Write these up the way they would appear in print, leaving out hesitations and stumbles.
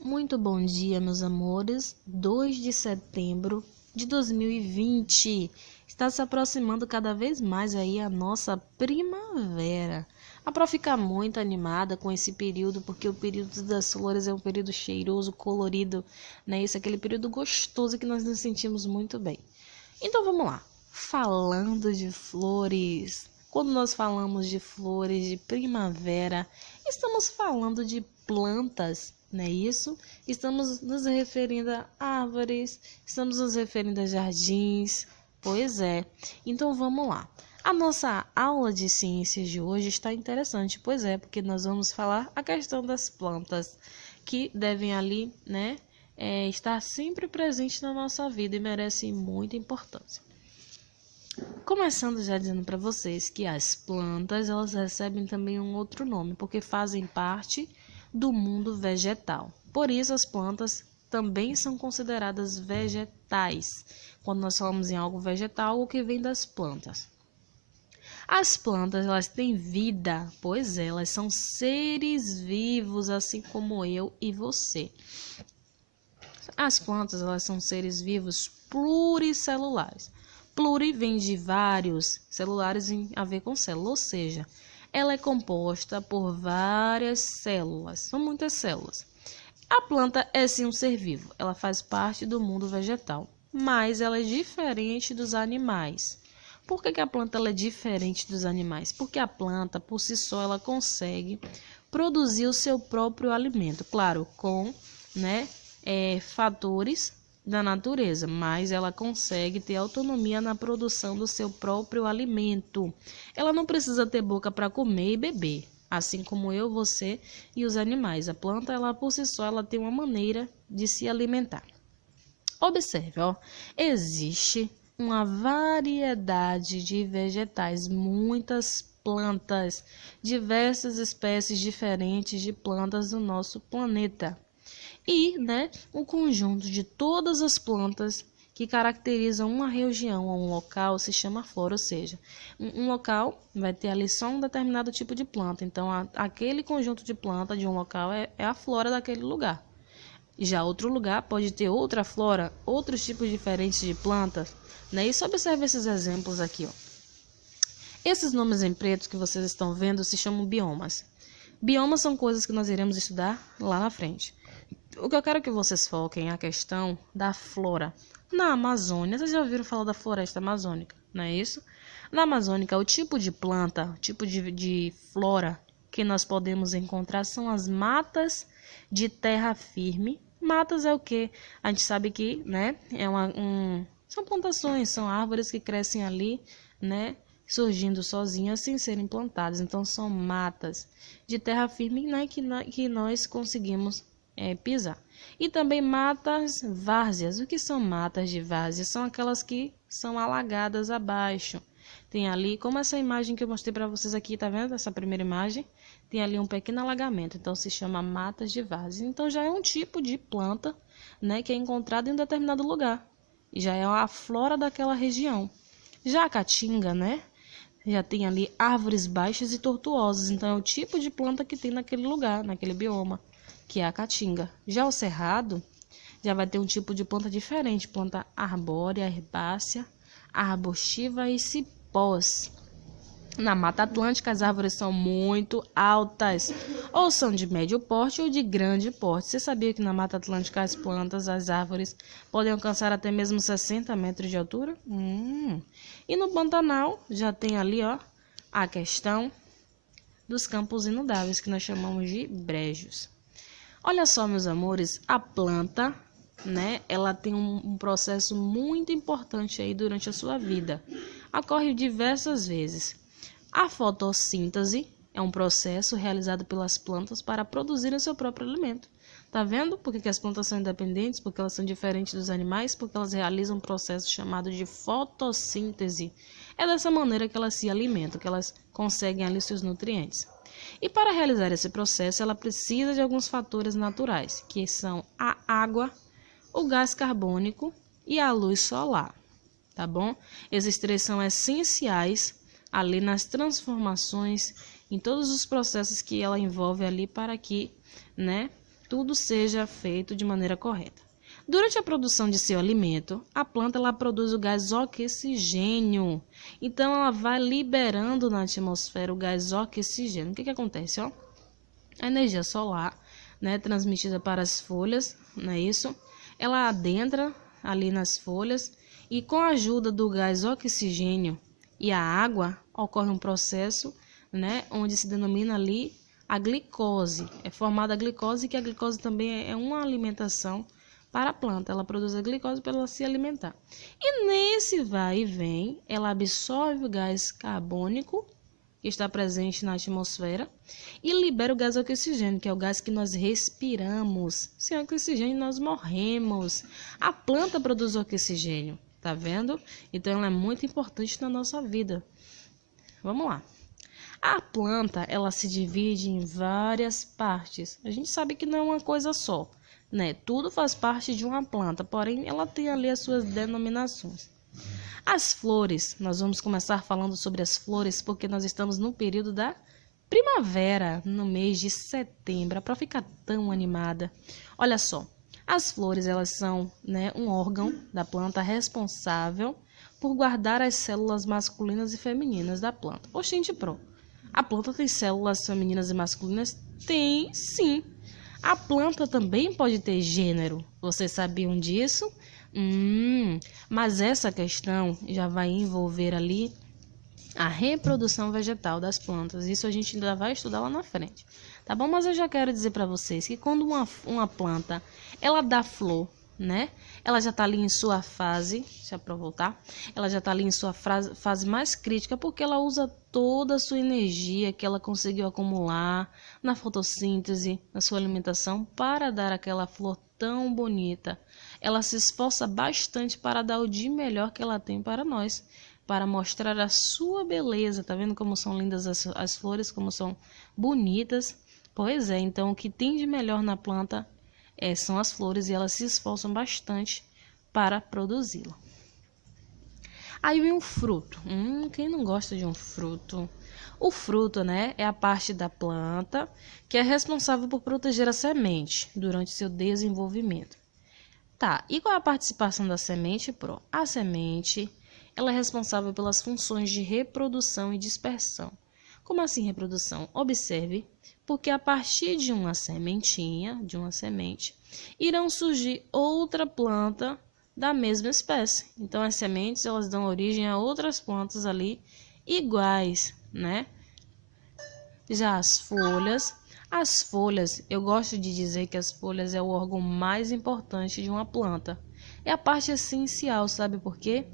Muito bom dia, meus amores. 2 de setembro de 2020. Está se aproximando cada vez mais aí a nossa primavera. A Pro fica muito animada com esse período, porque o período das flores é um período cheiroso, colorido, né? Esse é aquele período gostoso que nós nos sentimos muito bem. Então vamos lá. Falando de flores. Quando nós falamos de flores de primavera, estamos falando de plantas, não é isso? Estamos nos referindo a árvores, estamos nos referindo a jardins. Pois é. Então vamos lá. A nossa aula de ciências de hoje está interessante, pois é, porque nós vamos falar a questão das plantas que devem ali, né, estar sempre presente na nossa vida e merecem muita importância. Começando já dizendo para vocês que as plantas, elas recebem também um outro nome, porque fazem parte do mundo vegetal. Por isso as plantas também são consideradas vegetais. Quando nós falamos em algo vegetal, o que vem das plantas. As plantas, elas têm vida, pois é, elas são seres vivos, assim como eu e você. As plantas, elas são seres vivos pluricelulares. Pluri vem de vários, celulares tem a ver com célula, ou seja, ela é composta por várias células, são muitas células. A planta é sim um ser vivo, ela faz parte do mundo vegetal, mas ela é diferente dos animais. Por que a planta ela é diferente dos animais? Porque a planta, por si só, ela consegue produzir o seu próprio alimento, claro, com, fatores da natureza, mas ela consegue ter autonomia na produção do seu próprio alimento. Ela não precisa ter boca para comer e beber, assim como eu, você e os animais. A planta, ela por si só, ela tem uma maneira de se alimentar. Observe, existe uma variedade de vegetais, muitas plantas, diversas espécies diferentes de plantas do nosso planeta. E, o conjunto de todas as plantas que caracterizam uma região ou um local se chama flora, ou seja, um local vai ter ali só um determinado tipo de planta. Então, aquele conjunto de planta de um local é a flora daquele lugar. Já outro lugar pode ter outra flora, outros tipos diferentes de plantas, E só observe esses exemplos aqui, Esses nomes em preto que vocês estão vendo se chamam biomas. Biomas são coisas que nós iremos estudar lá na frente. O que eu quero que vocês foquem é a questão da flora. Na Amazônia, vocês já ouviram falar da floresta amazônica, não é isso? Na Amazônica, o tipo de planta, o tipo de flora que nós podemos encontrar são as matas de terra firme. Matas é o quê? A gente sabe que, são plantações, são árvores que crescem ali, surgindo sozinhas sem serem plantadas. Então, são matas de terra firme, que nós conseguimos pisar. E também matas várzeas. O que são matas de várzea? São aquelas que são alagadas abaixo. Tem ali, como essa imagem que eu mostrei para vocês aqui, tá vendo? Essa primeira imagem, tem ali um pequeno alagamento, então se chama matas de várzea. Então já é um tipo de planta, que é encontrada em um determinado lugar. E já é a flora daquela região. Já a caatinga, já tem ali árvores baixas e tortuosas, então é o tipo de planta que tem naquele lugar, naquele bioma, que é a caatinga. Já o cerrado já vai ter um tipo de planta diferente, planta arbórea, herbácea, arbustiva e cipós. Na Mata Atlântica, as árvores são muito altas, ou são de médio porte ou de grande porte. Você sabia que na Mata Atlântica as plantas, as árvores, podem alcançar até mesmo 60 metros de altura? E no Pantanal, já tem ali, a questão dos campos inundáveis, que nós chamamos de brejos. Olha só, meus amores, a planta, ela tem um processo muito importante aí durante a sua vida. Ocorre diversas vezes. A fotossíntese é um processo realizado pelas plantas para produzir o seu próprio alimento. Tá vendo por que as plantas são independentes? Porque elas são diferentes dos animais, porque elas realizam um processo chamado de fotossíntese. É dessa maneira que elas se alimentam, que elas conseguem ali seus nutrientes. E para realizar esse processo, ela precisa de alguns fatores naturais, que são a água, o gás carbônico e a luz solar, tá bom? Esses três são essenciais ali nas transformações, em todos os processos que ela envolve ali para que, tudo seja feito de maneira correta. Durante a produção de seu alimento, a planta ela produz o gás oxigênio. Então, ela vai liberando na atmosfera o gás oxigênio. O que acontece? Ó? A energia solar, né, transmitida para as folhas, não é isso? Ela adentra ali nas folhas e com a ajuda do gás oxigênio e a água, ocorre um processo, né, onde se denomina ali a glicose. É formada a glicose, que a glicose também é uma alimentação para a planta. Ela produz a glicose para ela se alimentar. E nesse vai e vem, ela absorve o gás carbônico que está presente na atmosfera e libera o gás oxigênio, que é o gás que nós respiramos. Sem oxigênio nós morremos. A planta produz oxigênio, tá vendo? Então ela é muito importante na nossa vida. Vamos lá. A planta, ela se divide em várias partes. A gente sabe que não é uma coisa só, né? Tudo faz parte de uma planta, porém ela tem ali as suas denominações. As flores, nós vamos começar falando sobre as flores porque nós estamos no período da primavera, no mês de setembro, para ficar tão animada. Olha só, as flores, elas são, né, um órgão da planta responsável por guardar as células masculinas e femininas da planta. Oxente, a planta tem células femininas e masculinas? Tem, sim. A planta também pode ter gênero. Vocês sabiam disso? Mas essa questão já vai envolver ali a reprodução vegetal das plantas. Isso a gente ainda vai estudar lá na frente, tá bom? Mas eu já quero dizer para vocês que quando uma planta, ela dá flor, né? Ela já está ali em sua fase, deixa eu voltar, ela já está ali em sua fase mais crítica, porque ela usa toda a sua energia que ela conseguiu acumular na fotossíntese, na sua alimentação, para dar aquela flor tão bonita. Ela se esforça bastante para dar o de melhor que ela tem para nós, para mostrar a sua beleza. Tá vendo como são lindas as flores, como são bonitas? Pois é, então o que tem de melhor na planta são as flores e elas se esforçam bastante para produzi-la. Aí vem o fruto. Quem não gosta de um fruto? O fruto, né, é a parte da planta que é responsável por proteger a semente durante seu desenvolvimento. Tá, e qual é a participação da semente, A semente, ela é responsável pelas funções de reprodução e dispersão. Como assim reprodução? Observe, porque a partir de uma sementinha, de uma semente, irão surgir outra planta da mesma espécie. Então, as sementes, elas dão origem a outras plantas ali iguais, né? Já as folhas, eu gosto de dizer que as folhas é o órgão mais importante de uma planta. É a parte essencial, sabe por quê?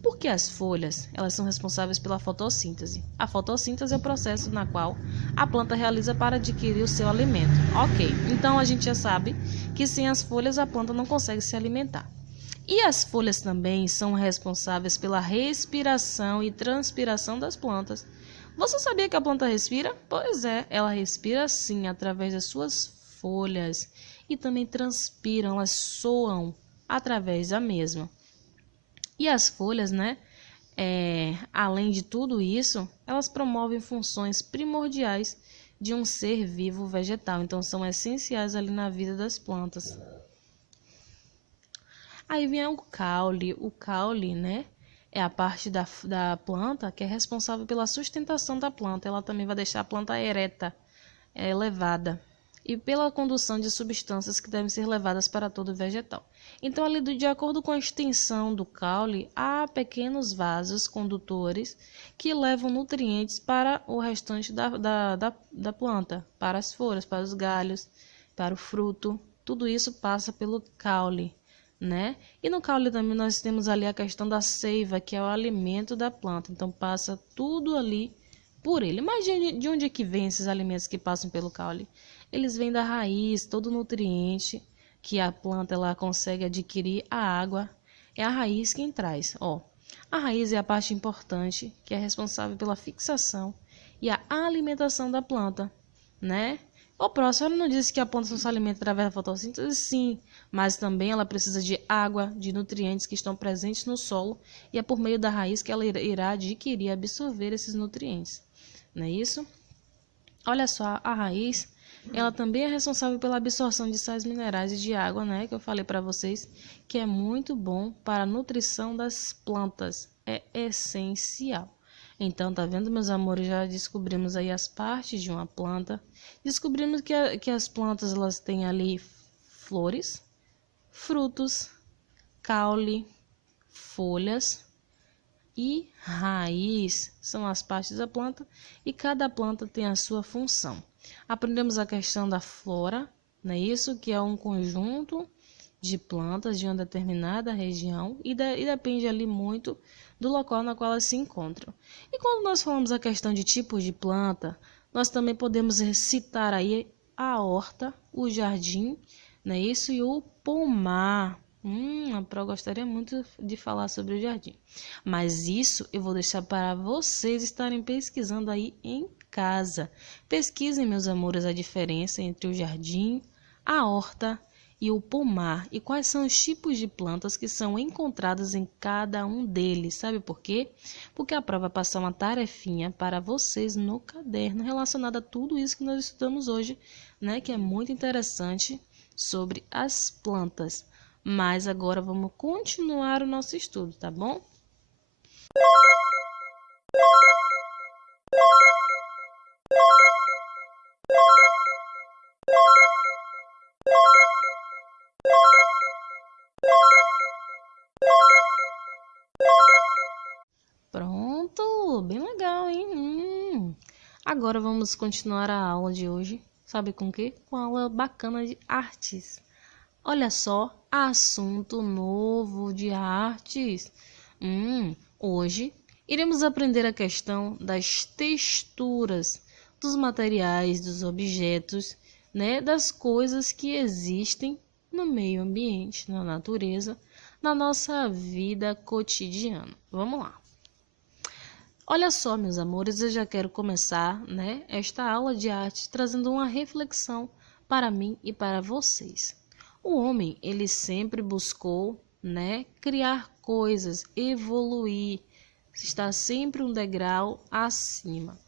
Porque as folhas, elas são responsáveis pela fotossíntese. A fotossíntese é o processo na qual a planta realiza para adquirir o seu alimento. Ok, então a gente já sabe que sem as folhas a planta não consegue se alimentar. E as folhas também são responsáveis pela respiração e transpiração das plantas. Você sabia que a planta respira? Pois é, ela respira sim através das suas folhas e também transpiram, elas soam através da mesma. E as folhas, né? Além de tudo isso, elas promovem funções primordiais de um ser vivo vegetal. Então, são essenciais ali na vida das plantas. Aí vem o caule. O caule, né? É a parte da planta que é responsável pela sustentação da planta. Ela também vai deixar a planta ereta, elevada, e pela condução de substâncias que devem ser levadas para todo o vegetal. Então, ali, de acordo com a extensão do caule, há pequenos vasos condutores que levam nutrientes para o restante da planta, para as folhas, para os galhos, para o fruto. Tudo isso passa pelo caule, né? E no caule também nós temos ali a questão da seiva, que é o alimento da planta. Então, passa tudo ali por ele. Mas de onde é que vem esses alimentos que passam pelo caule? Eles vêm da raiz, todo o nutriente que a planta ela consegue adquirir, a água, é a raiz quem traz. A raiz é a parte importante que é responsável pela fixação e a alimentação da planta, né? A senhora não disse que a planta só se alimenta através da fotossíntese? Sim, mas também ela precisa de água, de nutrientes que estão presentes no solo e é por meio da raiz que ela irá adquirir e absorver esses nutrientes, não é isso? Olha só, a raiz ela também é responsável pela absorção de sais minerais e de água, né, que eu falei para vocês, que é muito bom para a nutrição das plantas, é essencial. Então, tá vendo, meus amores, já descobrimos aí as partes de uma planta, descobrimos que as plantas, elas têm ali flores, frutos, caule, folhas e raiz, são as partes da planta, e cada planta tem a sua função. Aprendemos a questão da flora, não é isso? Que é um conjunto de plantas de uma determinada região e depende ali muito do local na qual elas se encontram. E quando nós falamos a questão de tipos de planta, nós também podemos citar aí a horta, o jardim, não é isso? E o pomar. A Pro gostaria muito de falar sobre o jardim. Mas isso eu vou deixar para vocês estarem pesquisando aí em casa. Pesquisem, meus amores, a diferença entre o jardim, a horta e o pomar e quais são os tipos de plantas que são encontradas em cada um deles. Sabe por quê? Porque a prova vai passar uma tarefinha para vocês no caderno relacionada a tudo isso que nós estudamos hoje, né? Que é muito interessante sobre as plantas. Mas agora vamos continuar o nosso estudo, tá bom? Pronto, bem legal, hein? Agora vamos continuar a aula de hoje. Sabe com o quê? Com a aula bacana de artes. Olha só, assunto novo de artes. Hoje iremos aprender a questão das texturas dos materiais, dos objetos, né, das coisas que existem no meio ambiente, na natureza, na nossa vida cotidiana. Vamos lá. Olha só, meus amores, eu já quero começar, né, esta aula de arte trazendo uma reflexão para mim e para vocês. O homem, ele sempre buscou, né, criar coisas, evoluir, estar sempre um degrau acima.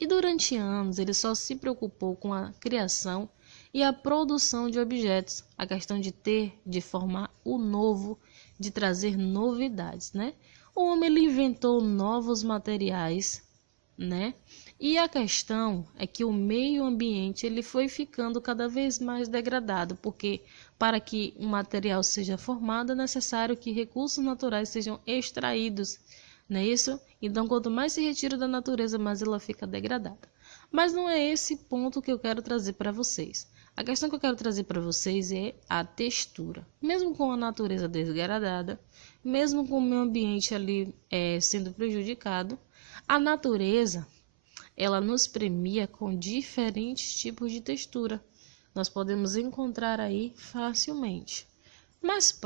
E durante anos ele só se preocupou com a criação e a produção de objetos, a questão de ter, de formar o novo, de trazer novidades, né? O homem ele inventou novos materiais, né? E a questão é que o meio ambiente ele foi ficando cada vez mais degradado, porque para que um material seja formado é necessário que recursos naturais sejam extraídos, não é isso? Então, quanto mais se retira da natureza, mais ela fica degradada. Mas não é esse ponto que eu quero trazer para vocês. A questão que eu quero trazer para vocês é a textura. Mesmo com a natureza degradada, mesmo com o meio ambiente ali sendo prejudicado, a natureza ela nos premia com diferentes tipos de textura. Nós podemos encontrar aí facilmente. Mas,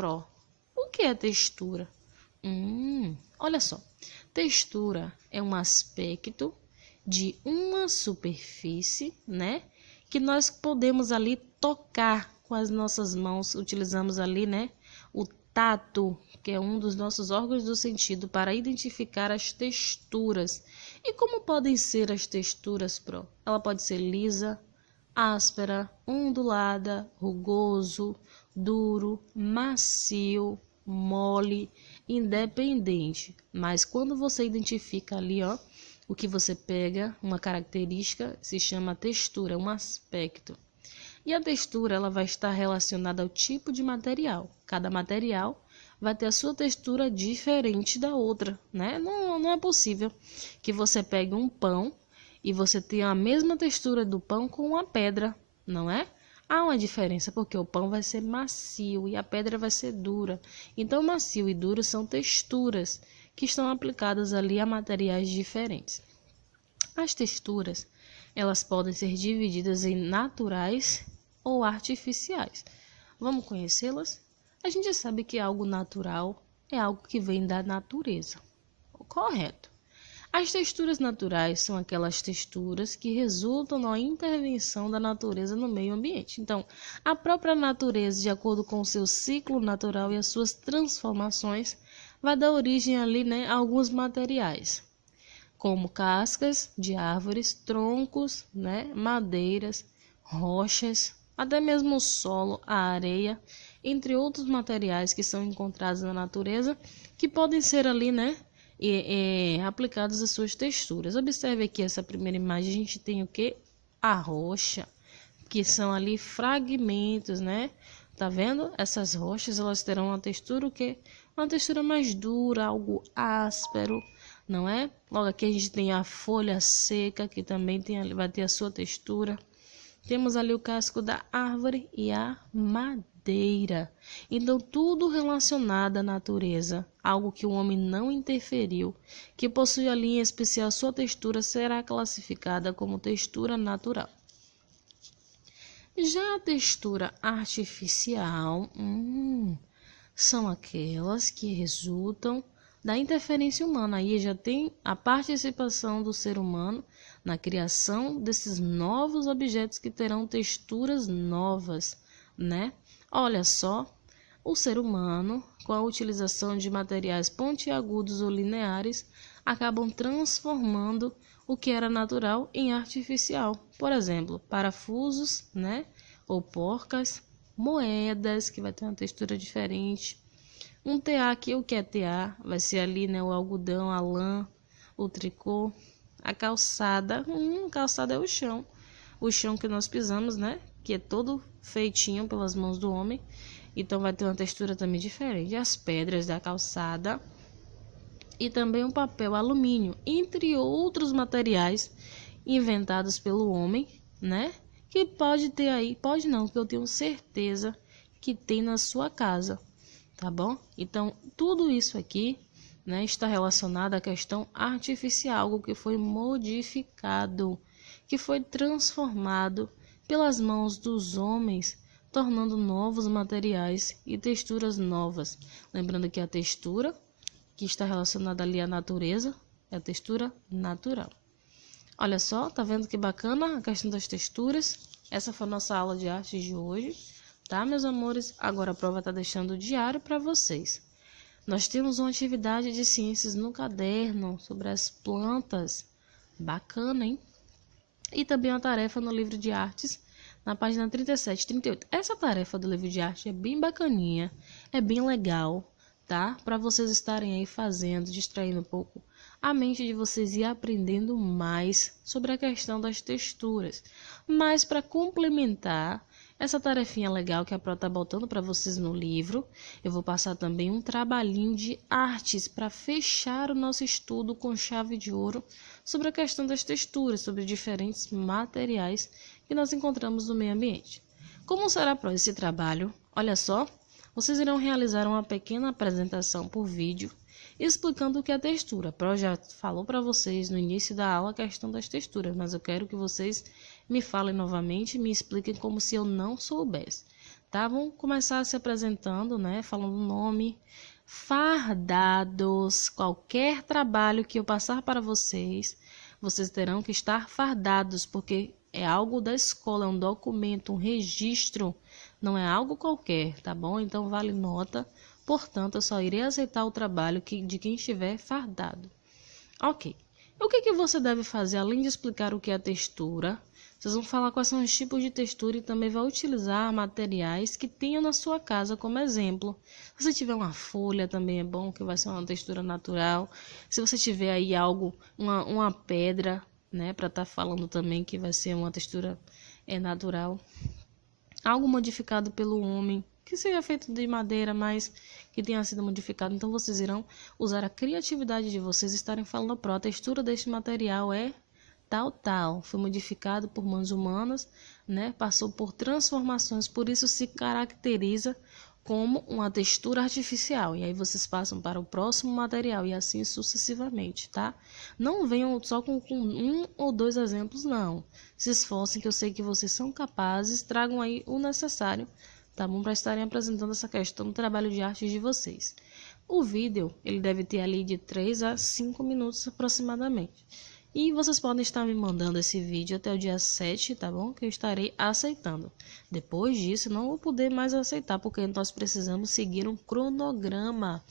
o que é textura? Olha só, textura é um aspecto de uma superfície, né? Que nós podemos ali tocar com as nossas mãos, utilizamos ali, né? O tato, que é um dos nossos órgãos do sentido para identificar as texturas. E como podem ser as texturas, Ela pode ser lisa, áspera, ondulada, rugoso, duro, macio, mole, independente. Mas quando você identifica ali, o que você pega, uma característica, se chama textura, um aspecto. E a textura ela vai estar relacionada ao tipo de material. Cada material vai ter a sua textura diferente da outra, né? Não é possível que você pegue um pão e você tenha a mesma textura do pão com uma pedra, não é? Há uma diferença, porque o pão vai ser macio e a pedra vai ser dura. Então, macio e duro são texturas que estão aplicadas ali a materiais diferentes. As texturas, elas podem ser divididas em naturais ou artificiais. Vamos conhecê-las? A gente sabe que algo natural é algo que vem da natureza. Correto. As texturas naturais são aquelas texturas que resultam na intervenção da natureza no meio ambiente. Então, a própria natureza, de acordo com o seu ciclo natural e as suas transformações, vai dar origem ali, né, a alguns materiais, como cascas de árvores, troncos, né, madeiras, rochas, até mesmo o solo, a areia, entre outros materiais que são encontrados na natureza, que podem ser ali, né, aplicados às suas texturas. Observe aqui essa primeira imagem, a gente tem o que? A rocha, que são ali fragmentos, né? Tá vendo? Essas rochas, elas terão uma textura o quê? Uma textura mais dura, algo áspero, não é? Logo aqui a gente tem a folha seca, que também vai ter a sua textura. Temos ali o casco da árvore e a madeira. Então, tudo relacionado à natureza, algo que o homem não interferiu, que possui ali em especial sua textura, será classificada como textura natural. Já a textura artificial, são aquelas que resultam da interferência humana. Aí já tem a participação do ser humano na criação desses novos objetos que terão texturas novas, né? Olha só, o ser humano, com a utilização de materiais pontiagudos ou lineares, acabam transformando o que era natural em artificial. Por exemplo, parafusos, né? Ou porcas, moedas, que vai ter uma textura diferente. Um tear aqui, o que é tear? Vai ser ali, né, o algodão, a lã, o tricô, a calçada. Calçada é o chão que nós pisamos, né, que é todo feitinho pelas mãos do homem. Então vai ter uma textura também diferente. As pedras da calçada e também o papel alumínio, entre outros materiais inventados pelo homem, né, que pode ter aí, pode não, que eu tenho certeza que tem na sua casa. Tá bom? Então, tudo isso aqui, né, está relacionado à questão artificial, algo que foi modificado, que foi transformado pelas mãos dos homens, tornando novos materiais e texturas novas. Lembrando que a textura, que está relacionada ali à natureza, é a textura natural. Olha só, tá vendo que bacana a questão das texturas? Essa foi a nossa aula de arte de hoje. Tá, meus amores? Agora a prova está deixando o diário para vocês. Nós temos uma atividade de ciências no caderno sobre as plantas. Bacana, hein? E também uma tarefa no livro de artes, na página 37 e 38. Essa tarefa do livro de arte é bem bacaninha, é bem legal, tá? Para vocês estarem aí fazendo, distraindo um pouco a mente de vocês e aprendendo mais sobre a questão das texturas. Mas para complementar essa tarefinha legal que a Pro tá botando para vocês no livro, eu vou passar também um trabalhinho de artes para fechar o nosso estudo com chave de ouro sobre a questão das texturas, sobre diferentes materiais que nós encontramos no meio ambiente. Como será para esse trabalho? Olha só, vocês irão realizar uma pequena apresentação por vídeo explicando o que é textura. A Pro já falou para vocês no início da aula a questão das texturas, mas eu quero que vocês me falem novamente e me expliquem como se eu não soubesse. Tá? Vamos começar se apresentando, né? Falando o nome. Fardados. Qualquer trabalho que eu passar para vocês, vocês terão que estar fardados, porque é algo da escola, é um documento, um registro, não é algo qualquer, tá bom? Então vale nota. Portanto, eu só irei aceitar o trabalho de quem estiver fardado. Ok. O que você deve fazer, além de explicar o que é a textura? Vocês vão falar quais são os tipos de textura e também vai utilizar materiais que tenham na sua casa como exemplo. Se você tiver uma folha, também é bom, que vai ser uma textura natural. Se você tiver aí algo, uma pedra, né, para estar falando também que vai ser uma textura natural. Algo modificado pelo homem, que seja feito de madeira, mas que tenha sido modificado. Então, vocês irão usar a criatividade de vocês e estarem falando, a textura deste material é tal, foi modificado por mãos humanas, né? Passou por transformações, por isso se caracteriza como uma textura artificial. E aí vocês passam para o próximo material e assim sucessivamente, tá? Não venham só com um ou dois exemplos, não. Se esforcem, que eu sei que vocês são capazes, tragam aí o necessário, tá bom? Para estarem apresentando essa questão do trabalho de arte de vocês. O vídeo, ele deve ter ali de 3 a 5 minutos aproximadamente. E vocês podem estar me mandando esse vídeo até o dia 7, tá bom? Que eu estarei aceitando. Depois disso, não vou poder mais aceitar, porque nós precisamos seguir um cronograma.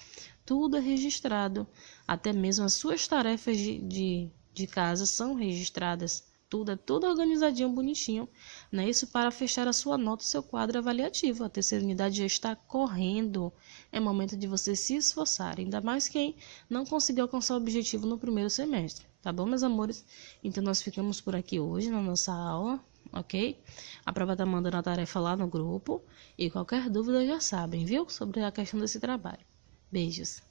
Tudo é registrado. Até mesmo as suas tarefas de casa são registradas, é tudo organizadinho, bonitinho, né? Isso para fechar a sua nota, o seu quadro avaliativo. A terceira unidade já está correndo. É momento de você se esforçar, ainda mais quem não conseguiu alcançar o objetivo no primeiro semestre, tá bom, meus amores? Então, nós ficamos por aqui hoje na nossa aula, ok? A prova tá mandando a tarefa lá no grupo e qualquer dúvida já sabem, viu? Sobre a questão desse trabalho. Beijos!